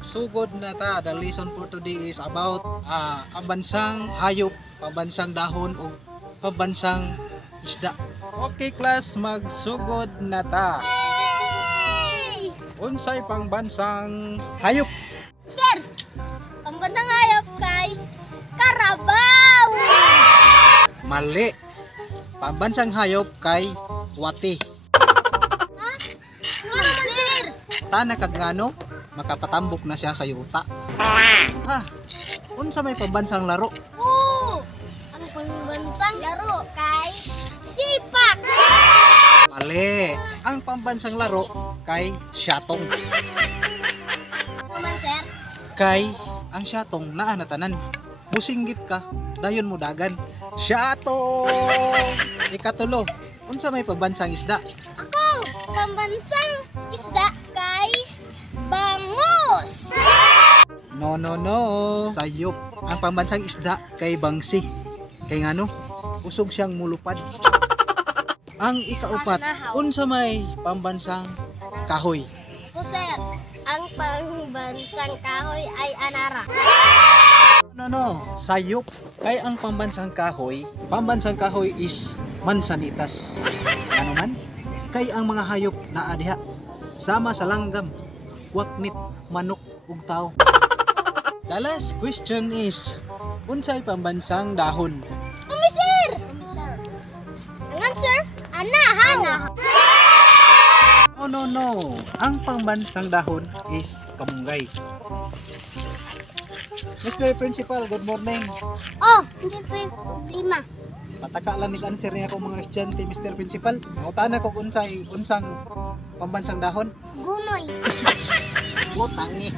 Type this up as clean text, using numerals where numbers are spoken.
magsugod na ta. The lesson for today is about pambansang hayop, pambansang dahon o pambansang isda. Okay class, magsugod na ta. Unsay pangbansang hayop? Sir, pambansang hayop kay Carabao. Mali. Pambansang hayop kay wati. Ha? Nga naman sir. Tana kag ngano, makapatambok na siya sa yuta. Ha? Unsa may pambansang laro? Oo. Ang pambansang laro kay sipak. Mali. Ang pambansang laro kay syatong. Naman sir. Kay ang syatong naa na tanan. Musinggit ka, dayon mo dagan. Syatong! Ikatulo, unsa may pambansang isda? Ako, pambansang isda kay bangus. No. Sayop. Ang pambansang isda kay bangsi. Kay ngano? Usog siyang mulupad. Ang ikaupat, unsa may pambansang kahoy? Ko sir, ang pambansang kahoy ay anara. No. Sayop. Kay ang pambansang kahoy is mansanitas. Ano man? Kay ang mga hayop na adiha sama sa langgam, kwaknit, manok ug tao. The last question is, unsay pambansang dahon? Komisar. Ang answer, anahaw. No. Ang pambansang dahon is kamunggay. Mr. Principal, good morning. Oh, hindi pa yung problema. Pataka lang ni answer niya akong mga estudyante, Mr. Principal. Nautan ko kung unsang pambansang dahon. Gunoy. Butang eh.